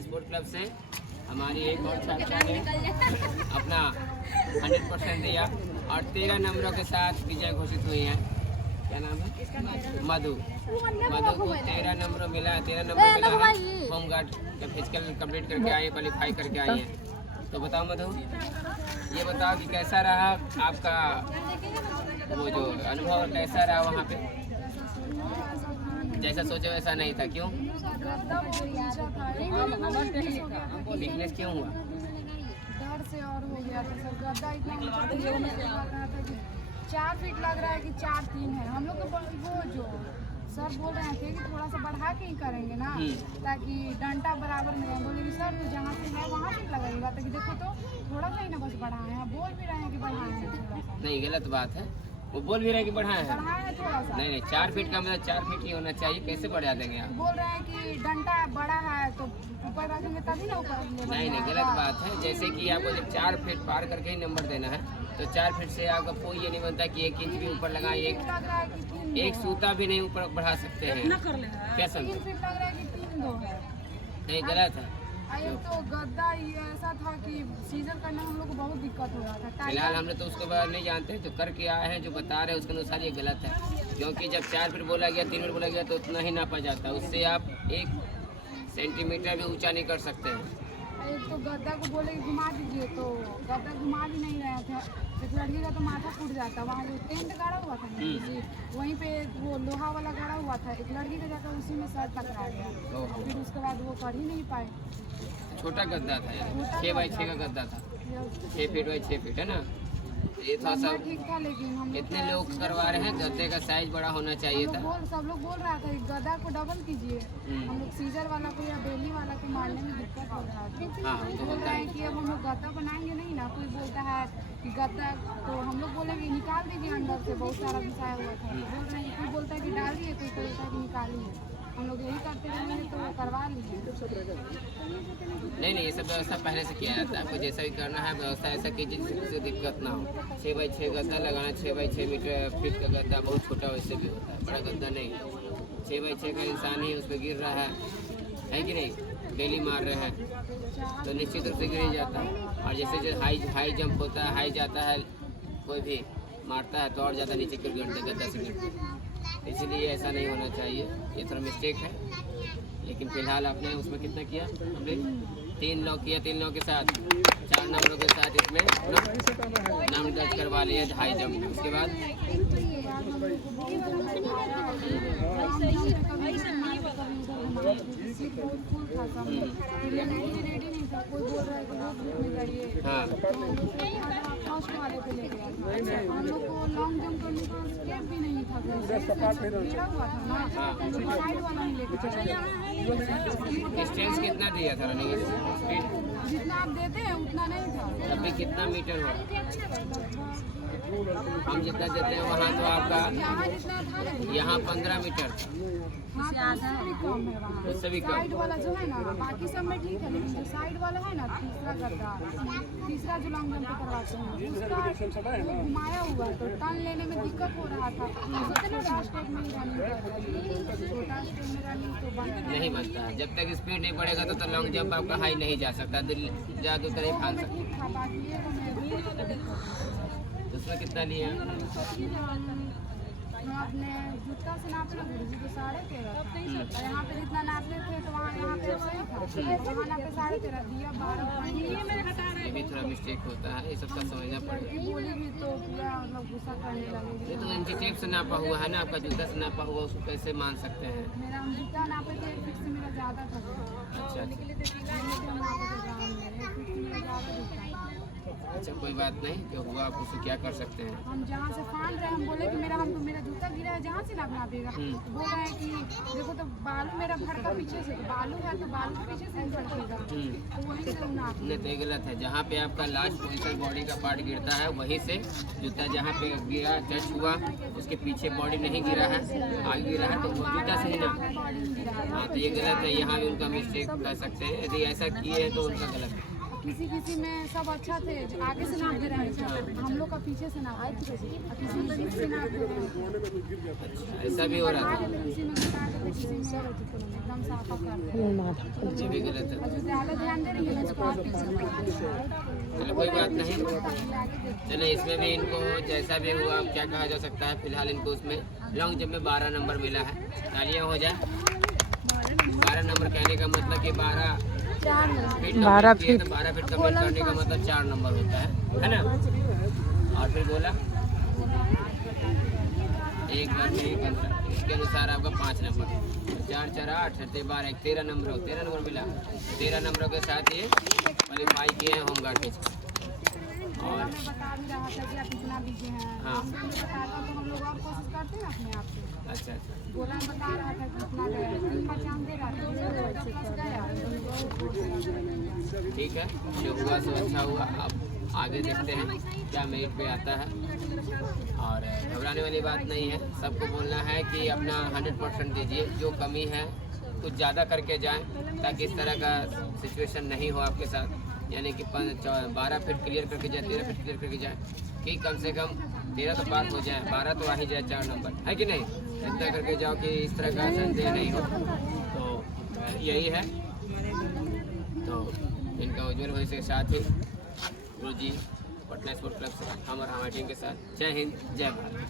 Sport club से हमारी एक और छात्रा ने अपना 100% दिया और 13 नंबरों के साथ विजय घोषित हुई है। क्या नाम है? मधु। मधु को 13 नंबर मिला। 13 नंबर मिला है। होमगार्ड का फिजिकल कंप्लीट करके आई है, क्वालिफाई करके आई है। तो बताओ मधु, ये बताओ कि कैसा रहा आपका वो जो अनुभव, कैसा रहा वहाँ पे? जैसा सोचे वैसा नहीं था, क्यों? वीकनेस क्यों हुआ? डर से और हो गया था सर। गद्दा इतना लग रहा था कि 4 फीट लग रहा है कि 4-3 है। हम लोग को वो जो सर बोल रहे थे कि थोड़ा सा बढ़ा के ही करेंगे ना, ताकि डंडा बराबर में रहे। बोले कि सर तो जहाँ से है वहाँ से लगेगा, ताकि देखो तो थोड़ा सा ही ना बस बढ़ाए हैं। बोल भी रहे हैं कि बढ़ाए हैं थोड़ा सा। नहीं, गलत बात है। वो बोल भी रहे हैं कि बढ़ाए हैं। बढ़ाए हैं थोड़ा सा। नहीं, 4 फीट का मतलब 4 फीट ही होना चाहिए। कैसे बढ़ा देंगे आप? बोल रहे हैं कि डंडा बड़ा है तो ऊपर रखेंगे तभी ना ऊपर नहीं, गलत बात है। जैसे कि आपको जब 4 फीट पार करके ही नंबर देना है, तो 4 फीट से आपका कोई ये नहीं बनता कि 1 इंच भी ऊपर लगाए, एक सूता भी नहीं ऊपर बढ़ा सकते हैं। क्या समझे? 3 फीट लग रहा है कि 3-2 है। नहीं, गलत है। एक तो गद्दा ऐसा था कि सीजन करने में हम लोग को बहुत दिक्कत हो रहा था। फिलहाल हम लोग तो उसके बाद नहीं जानते, जो करके आए हैं, जो बता रहे हैं उसके अनुसार ये गलत है। क्योंकि जब 4 फीट बोला गया, 3 फीट बोला गया तो उतना ही नापा जाता है। उससे आप 1 सेंटीमीटर भी ऊंचा नहीं कर सकते हैं। एक तो गद्दा को बोले कि घुमा दीजिए, तो गद्दा घुमा भी नहीं रहा था। एक लड़की का तो माथा फूट जाता। वहाँ जो टेंट गाड़ा हुआ था ना, वहीं पे वो लोहा वाला गाड़ा हुआ था। एक लड़की का जाकर उसी में सर टकरा गया। फिर उसके बाद वो कर ही नहीं पाए। छोटा गद्दा था यार, 6 बाई 6 का गद्दा था। 6 फीट बाई 6 फीट है ना। ये थोड़ा सा ठीक था, लेकिन हम इतने लोग करवा रहे हैं, गद्दे का साइज बड़ा होना चाहिए था। सब लोग बोल रहा था कि गद्दा को डबल कीजिए। हम लोग सीजर वाला को या बेली वाला को मारने में दिक्कत हो रहा है। हाँ, तो बोल रहे हैं कि अब हम लोग गद्दा बनाएंगे नहीं ना। कोई बोलता है कि गद्दा, तो हम लोग बोलेंगे निकाल दीजिए अंदर से, बहुत सारा बिछाया हुआ था। बोल रहे हैं, कोई बोलता है कि डालिए, कोई बोलता है कि निकालिए। हम लोग यही करते रहेंगे तो करवा लीजिए। नहीं, ये सब व्यवस्था पहले से किया जाता है। आपको जैसा भी करना है व्यवस्था ऐसा कीजिए जिससे दिक्कत ना हो। 6 बाई 6 गद्दा लगाना, 6 बाई 6 मीटर फीट का गद्दा बहुत छोटा वैसे भी होता है, बड़ा गद्दा नहीं। 6 बाई 6 का इंसान ही उस पर गिर रहा है कि नहीं? डेली मार रहे हैं तो निश्चित रूप से गिर ही जाता है। और जैसे हाई जंप होता है, हाई जाता है, कोई भी मारता है तो और ज़्यादा नीचे गिर गया गद्दा से गिरते। इसीलिए ऐसा नहीं होना चाहिए। ये थोड़ा मिस्टेक है। लेकिन फिलहाल आपने उसमें कितना किया? हमने 3 लॉक किया। 3 लॉक के साथ 4 नंबरों के साथ इसमें नाम दर्ज करवा लिया हाई जंप में। उसके बाद हाँ, हम लोग को लॉन्ग जंप करने का स्टेप भी नहीं था, गिरा हुआ था ना, साइड वाला नहीं लेके चला। डिस्टेंस कितना दिया था रनिंग स्पीड? जितना आप देते हैं उतना नहीं था। अभी कितना मीटर हो? हम जितना देते हैं वहाँ तो आपका यहाँ 15 मीटर, उससे भी कम। साइड वाला जो है ना, बाकी सब में ठीक है, लेकिन जो साइड वाला है ना, तीसरा गद्दा, तीसरा जो लॉन्ग जंप करवाते हैं उसका घुमाया हुआ, तो टर्न लेने में दिक्कत हो रहा था। छोटा स्टेप में रनिंग तो नहीं बनता है। जब तक स्पीड नहीं बढ़ेगा तो लॉन्ग जंप आपका हाई नहीं जा सकता, दिल ज़्यादा उतना नहीं फान सकता। उसमें कितना लिया? आपने जूता से नापे ना गुरु जी तो 13.5, और यहाँ पे जितना नापते थे तो वहाँ यहाँ पे सही था, वहाँ नापे 13.5 दिया 12। ये भी थोड़ा मिस्टेक होता है, ये सब का समझना पड़ेगा। बोली भी तो पूरा मतलब गुस्सा करने लगे। ये तो इंची टेप से नापा हुआ है ना, आपका जूता से नापा हुआ, उसको कैसे मान सकते हैं? मेरा जूता नापे थे, फिक्स मेरा ज़्यादा था। अच्छा, कोई बात नहीं, जो हुआ आप उसको क्या कर सकते हैं। हम जहाँ से फान रहे, हम बोले कि मेरा जूता गिरा है, जहाँ से नापना देगा। तो बोल रहे हैं कि देखो तो बालू मेरा भड़का पीछे से, बालू है तो बालू के पीछे से ही भड़केगा, तो वहीं से नाप। नहीं, तो ये गलत है। जहाँ पे आपका लास्ट पोजीशन बॉडी का पार्ट गिरता है वहीं से जूता जहाँ पे गिरा, टच हुआ, उसके पीछे बॉडी नहीं गिरा है, आगे गिरा है, तो वो जूता से ही ना। हाँ, तो ये गलत है। यहाँ भी उनका मिस्टेक कर सकते हैं। यदि ऐसा किए हैं तो उनका गलत है। किसी किसी में सब अच्छा थे, जो आगे से नाप दे रहे हैं, हम लोग का पीछे से नाप आए थे, किसी में बीच से नाप दे रहे हैं, ऐसा भी हो रहा था। किसी में घटा देते, किसी में एकदम साफा कर देते। ये भी गलत है। और जो ज़्यादा ध्यान दे रही है उसको और पीछे बढ़ा देते हैं। चलो कोई बात नहीं, ताकि आगे देख चलो इसमें भी इनको जैसा भी हुआ अब क्या कहा जा सकता है। फिलहाल इनको उसमें लॉन्ग जंप में 12 नंबर मिला है। तालियां हो जाए। 12 नंबर कहने का मतलब कि 12 फीट 12 फीट तो 12 फीट कम्प्लीट करने का मतलब 4 नंबर होता है ना। और फिर बोला एक बार में 15, इसके अनुसार आपका 5 नंबर, 4 4 8 7 12 13 नंबर हो, 13 नंबर मिला। 13 नंबरों के साथ ये क्वालिफाई किए हैं होमगार्ड के। और हमें बता भी रहा था कि आप इतना दीजिए हैं, हाँ। हम भी बताता तो हम लोग और कोशिश करते हैं अपने आप से। अच्छा अच्छा बोला बता रहा था कि इतना गया, इतना चांद दे रहा था, गया। ठीक है, जो हुआ सो अच्छा हुआ। अब आगे देखते हैं क्या मेरिट पे आता है। और घबराने वाली बात नहीं है, सबको बोलना है कि अपना 100% दीजिए। जो कमी है कुछ ज़्यादा करके जाएं ताकि इस तरह का सिचुएशन नहीं हो आपके साथ। यानी कि 12 फीट क्लियर करके जाए, 13 फीट क्लियर करके जाए कि कम से कम 13 तो पास हो जाए, 12 तो आ ही जाए, 4 नंबर है कि नहीं। इतना करके जाओ कि इस तरह का संदेह नहीं हो। तो यही है। तो इनका उज्जवल भविष्य के साथ ही गुरु जी पटना स्पोर्ट्स क्लब से हम और हमारी टीम के साथ जय हिंद जय भारत।